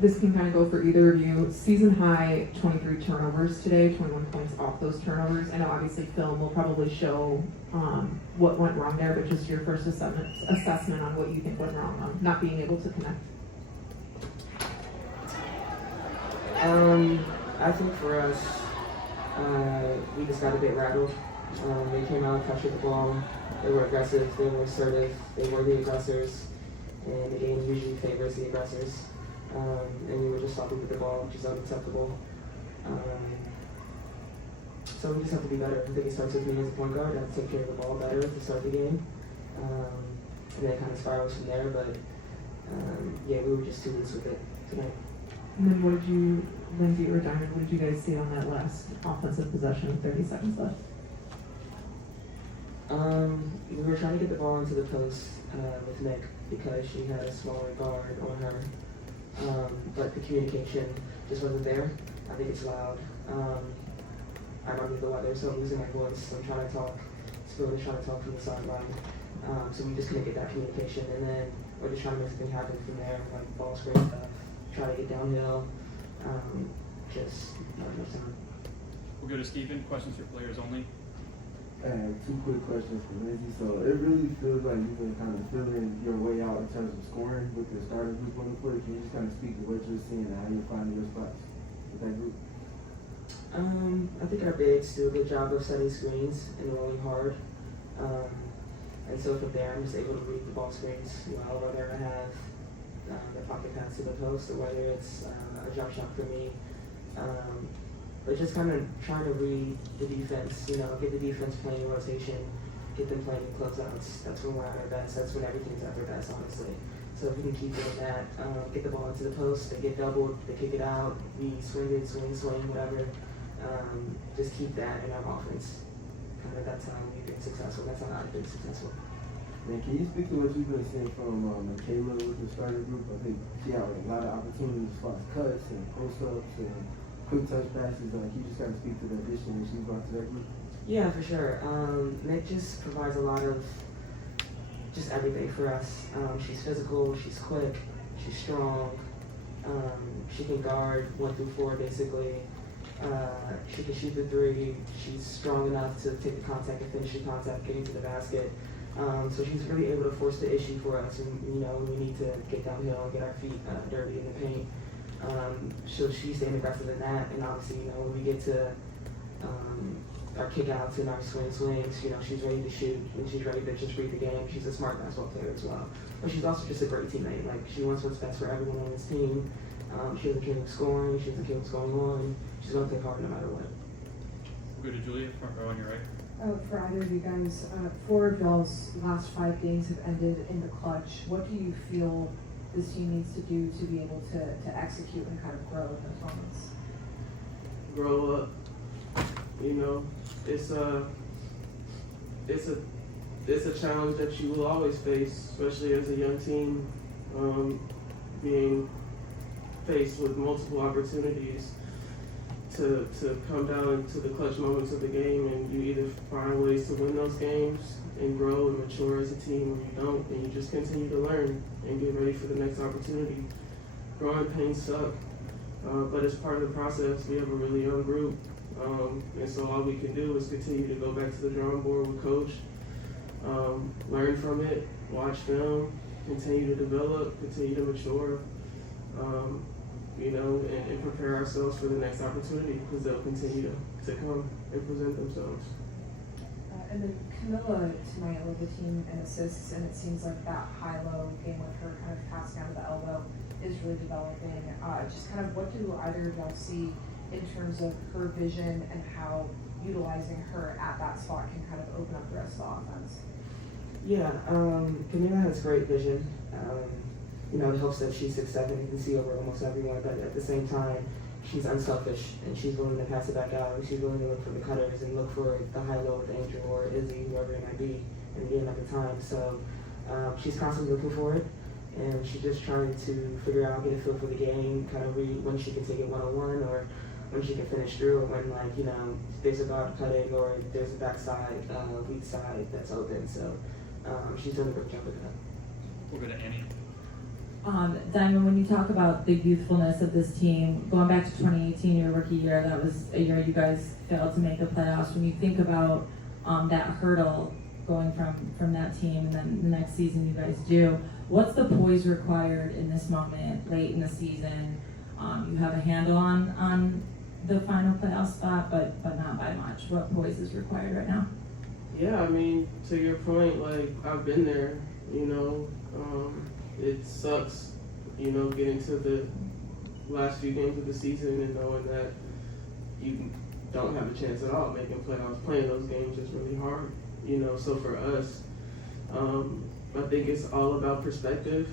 this can kind of go for either of you. Season high 23 turnovers today, 21 points off those turnovers. I know obviously film will probably show what went wrong there, but just your first assessment on what you think went wrong on not being able to connect. I think for us, we just got a bit rattled. They came out, pressured the ball. They were aggressive, they were assertive, they were the aggressors, and the game usually favors the aggressors. And we were just sloppy with the ball, which is unacceptable. So we just have to be better. I think it starts with me as a point guard. I have to take care of the ball better to start the game. And then it kind of spirals from there, but yeah, we were just too loose with it tonight. And then what did you, Lindsay or Diamond, what did you guys see on that last offensive possession with 30 seconds left? We were trying to get the ball into the post with Nick because she had a smaller guard on her. But the communication just wasn't there. I think it's loud. I'm under the weather, so I'm losing my voice. I'm trying to talk. Still trying to talk from the sideline. So we just couldn't get that communication. And then we're just trying to make something happen from there, like ball screen stuff, try to get downhill. Just not enough time. We'll go to Stephen. Questions for players only. I have two quick questions for Lindsay. So it really feels like you've been kind of feeling your way out in terms of scoring with the starting group on the court. Can you just kind of speak to what you're seeing and how you're finding your spots with that group? I think our bigs do a good job of setting screens and rolling hard. And so from there, I'm just able to read the ball screens well, whether I have the pocket pass to the post or whether it's a jump shot for me. But just kind of trying to read the defense, get the defense playing in rotation, get them playing in closeouts. That's when we're at our best. That's when everything's at their best, honestly. So if we can keep doing that, get the ball into the post, they get doubled, they kick it out, we swing it, swing, whatever. Just keep that in our offense. Kind of that's how we've been successful. That's how I've been successful. And can you speak to what you've been seeing from Michaela with the starting group? I think she had a lot of opportunities as far as cuts and post-ups and quick touch passes. Can you just kind of speak to the addition that she's brought to that group? Yeah, for sure. Nick just provides a lot of just everything for us. She's physical, she's quick, she's strong. She can guard 1 through 4 basically. She can shoot the 3. She's strong enough to take the contact and finish the contact, getting to the basket. So she's really able to force the issue for us, and when we need to get downhill and get our feet dirty in the paint. So she's staying aggressive in that, and obviously, when we get to our kickouts and our swings, she's ready to shoot, and she's ready to just read the game. She's a smart basketball player as well, but she's also just a great teammate. Like, she wants what's best for everyone on this team. She doesn't care who's scoring. She doesn't care what's going on. She's going to play hard no matter what. We'll go to Julia, front row on your right. For either of you guys, 4 of y'all's last 5 games have ended in the clutch. What do you feel this team needs to do to be able to execute and kind of grow in those moments? Grow up. It's a challenge that you will always face, especially as a young team, being faced with multiple opportunities to come down to the clutch moments of the game, and you either find ways to win those games and grow and mature as a team, or you don't, and you just continue to learn and get ready for the next opportunity. Growing pains suck, but it's part of the process. We have a really young group, and so all we can do is continue to go back to the drawing board with Coach, learn from it, watch film, continue to develop, continue to mature, and prepare ourselves for the next opportunity, because they'll continue to come and present themselves. And then Camilla tonight led the team in assists, and it seems like that high-low game with her kind of pass down to the elbow is really developing. Just kind of what do either of y'all see in terms of her vision and how utilizing her at that spot can kind of open up the rest of the offense? Yeah, Camila has great vision. It helps that she's 6'7" and can see over almost everyone, but at the same time, she's unselfish and she's willing to pass it back out, and she's willing to look for the cutters and look for the high-low with Angel or Izzy, whoever it might be, in the game at the time. So she's constantly looking for it, and she's just trying to figure out, get a feel for the game, kind of read when she can take it one-on-one or when she can finish through, when there's a guard cutting or there's a backside, weak side that's open. So she's done a great job with that. We'll go to Annie. Diamond, when you talk about the youthfulness of this team, going back to 2018, your rookie year, that was a year you guys failed to make the playoffs. When you think about that hurdle going from that team and then the next season you guys do, what's the poise required in this moment, late in the season? You have a handle on the final playoff spot, but not by much. What poise is required right now? Yeah, I mean, to your point, like, I've been there, it sucks, getting to the last few games of the season and knowing that you don't have a chance at all making playoffs. Playing those games is really hard, so for us, I think it's all about perspective,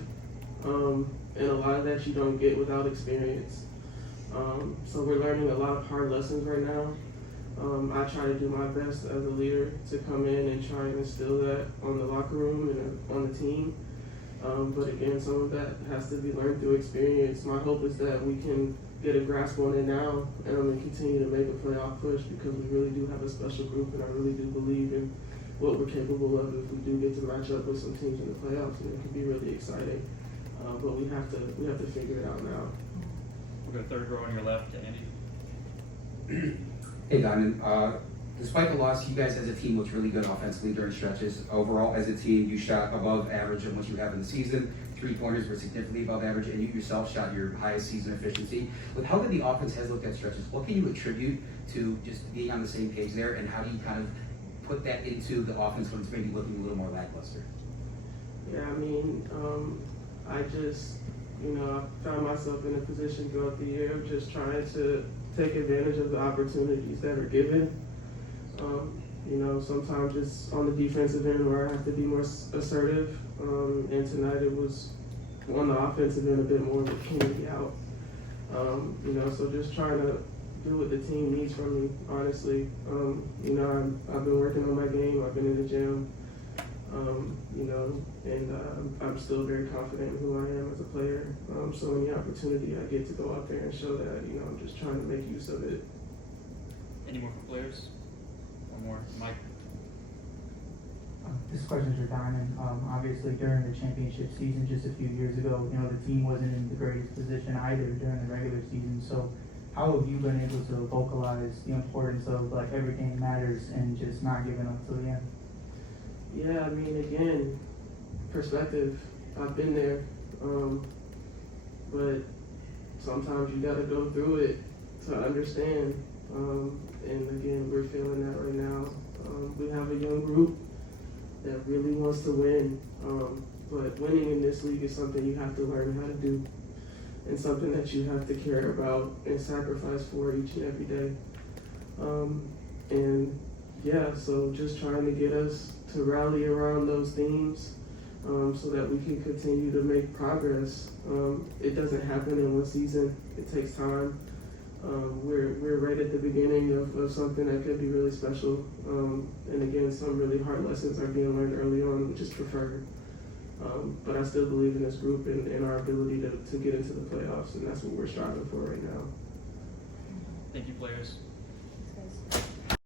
and a lot of that you don't get without experience. So we're learning a lot of hard lessons right now. I try to do my best as a leader to come in and try and instill that on the locker room and on the team. But again, some of that has to be learned through experience. My hope is that we can get a grasp on it now and continue to make a playoff push, because we really do have a special group, and I really do believe in what we're capable of if we do get to match up with some teams in the playoffs, and it could be really exciting. But we have to figure it out now. We'll go third row on your left to Andy. Hey, Diamond. Despite the loss, you guys as a team looked really good offensively during stretches. Overall, as a team, you shot above average of what you have in the season. 3-pointers were significantly above average, and you yourself shot your highest season efficiency. With how good the offense has looked at stretches, what can you attribute to just being on the same page there, and how do you kind of put that into the offense when it's maybe looking a little more lackluster? Yeah, I mean, I just, I found myself in a position throughout the year of just trying to take advantage of the opportunities that are given. Sometimes it's on the defensive end where I have to be more assertive, and tonight it was on the offensive end a bit more with Kennedy out. So just trying to do what the team needs from me, honestly. I've been working on my game, I've been in the gym, and I'm still very confident in who I am as a player. So any opportunity I get to go out there and show that, I'm just trying to make use of it. Any more for players? One more, Mike. This question's for Diamond. Obviously, during the championship season just a few years ago, the team wasn't in the greatest position either during the regular season. So how have you been able to vocalize the importance of every game matters and just not giving up till the end? Yeah, I mean, again, perspective. I've been there, but sometimes you gotta go through it to understand. And again, we're feeling that right now. We have a young group that really wants to win, but winning in this league is something you have to learn how to do, and something that you have to care about and sacrifice for each and every day. And yeah, so just trying to get us to rally around those themes, so that we can continue to make progress. It doesn't happen in one season. It takes time. We're right at the beginning of something that could be really special. And again, some really hard lessons are being learned early on, which is preferred. But I still believe in this group and our ability to get into the playoffs, and that's what we're striving for right now. Thank you, players.